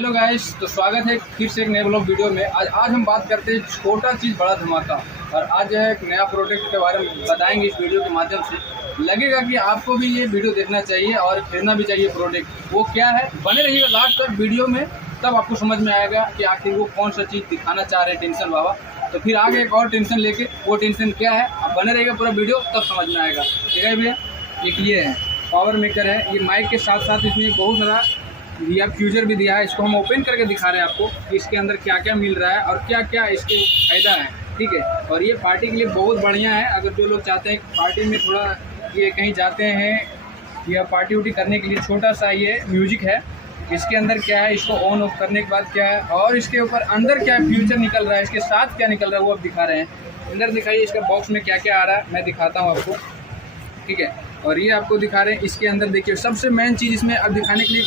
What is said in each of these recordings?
Hello guys, तो स्वागत है फिर से एक नए ब्लॉग वीडियो में। आज हम बात करते हैं छोटा चीज़ बड़ा धमाका। और आज जो है एक नया प्रोडक्ट के बारे में बताएंगे इस वीडियो के माध्यम से। लगेगा कि आपको भी ये वीडियो देखना चाहिए और खरीदना भी चाहिए प्रोडक्ट। वो क्या है, बने रहिए लास्ट तक वीडियो में, तब आपको समझ में आएगा कि आखिर वो कौन सा चीज़ दिखाना चाह रहे हैं टेंशन बाबा। तो फिर आगे एक और टेंशन लेके, वो टेंशन क्या है, आप बने रहिएगा पूरा वीडियो, तब समझ में आएगा। ठीक है भैया, एक ये है पावर मेकर है। ये माइक के साथ साथ इसमें बहुत सारा दिया, फ्यूचर भी दिया है। इसको हम ओपन करके दिखा रहे हैं आपको कि इसके अंदर क्या क्या मिल रहा है और क्या क्या इसके फ़ायदा है। ठीक है, और ये पार्टी के लिए बहुत बढ़िया है। अगर जो लोग चाहते हैं पार्टी में थोड़ा ये कहीं जाते हैं या पार्टी उटी करने के लिए, छोटा सा ये म्यूजिक है। इसके अंदर क्या है, इसको ऑन ऑफ करने के बाद क्या है, और इसके ऊपर अंदर क्या फ्यूचर निकल रहा है, इसके साथ क्या निकल रहा है वो अब दिखा रहे हैं। अंदर दिखाइए इसका बॉक्स में क्या क्या आ रहा है, मैं दिखाता हूँ आपको। ठीक है, और ये आपको दिखा रहे हैं इसके अंदर। देखिए सबसे मेन चीज़ इसमें अब दिखाने के लिए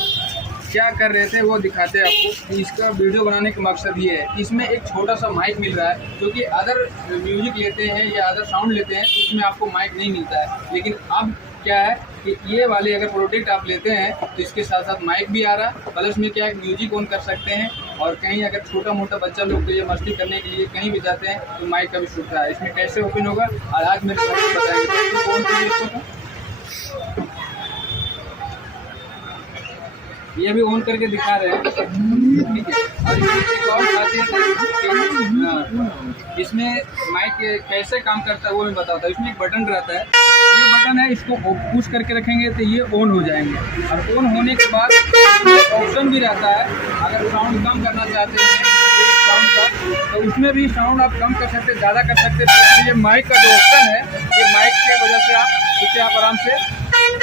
क्या कर रहे थे वो दिखाते हैं आपको। इसका वीडियो बनाने का मकसद ये है, इसमें एक छोटा सा माइक मिल रहा है, जो कि अदर म्यूजिक लेते हैं या अदर साउंड लेते हैं तो उसमें आपको माइक नहीं मिलता है। लेकिन अब क्या है कि ये वाले अगर प्रोडक्ट आप लेते हैं तो इसके साथ साथ माइक भी आ रहा है, प्लस में क्या है म्यूजिक ऑन कर सकते हैं। और कहीं अगर छोटा मोटा बच्चा लोग के लिए मस्ती करने के लिए कहीं भी जाते हैं तो माइक का भी सुविधा है। इसमें कैसे ओपन होगा और आज मेरे साथ बताएंगे कौन सी इसको। ये भी ऑन करके दिखा रहे हैं। ठीक है, और एक और खासियत है, इसमें माइक कैसे काम करता है वो मैं बताता हूँ। इसमें एक बटन रहता है, ये बटन है, इसको पुश करके रखेंगे तो ये ऑन हो जाएंगे। और ऑन होने के बाद ऑप्शन भी रहता है, अगर साउंड कम करना चाहते हैं साउंड का, तो उसमें भी साउंड आप कम कर सकते, ज़्यादा कर सकते। तो ये माइक का जो ऑप्शन है, ये माइक के वजह से इसे आप आराम से माइक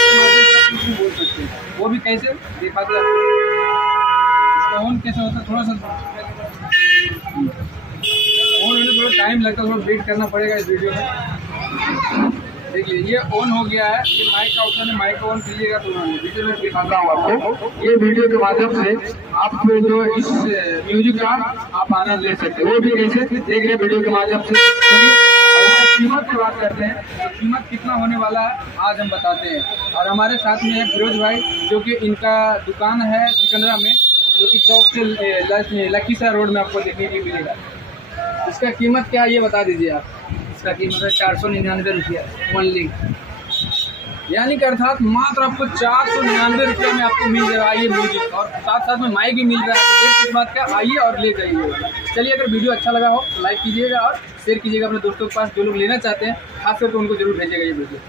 के माध्यम से कुछ भी बोल सकते हैं। वो भी कैसे दिखाते हैं आपको। इसका ऑन कैसे होता है, थोड़ा सा ऑन होने में थोड़ा टाइम लगता है, थोड़ा वेट करना पड़ेगा इस वीडियो में। देख लीजिए ये ऑन हो गया है। ये माइक का ऑप्शन है, माइक ऑन कीजिएगा तो वीडियो में दिखाता हूँ आपको। ये वीडियो के माध्यम से आप जो इस म्यूजिक का आप आनंद ले सकते हैं। वो भी कैसे देख रहे हैं वीडियो के माध्यम से। कीमत की बात करते हैं, कीमत कितना होने वाला है आज हम बताते हैं। और हमारे साथ में है फिरोज भाई, जो कि इनका दुकान है सिकंदरा में, जो कि चौक से लखीसराय रोड में आपको देखने के लिए मिलेगा। इसका कीमत क्या है ये बता दीजिए आप। इसका कीमत है 499 रुपया ओनली, यानी कि अर्थात मात्र आपको 499 रुपये में आपको मिल जाएगा ये म्यूजिक, और साथ साथ में माइक भी मिल रहा है। तो देर किस बात का, आइए और ले जाइए। चलिए, अगर वीडियो अच्छा लगा हो तो लाइक कीजिएगा और शेयर कीजिएगा अपने दोस्तों के पास, जो लोग लेना चाहते हैं खास करके उनको जरूर भेजिएगा ये वीडियो।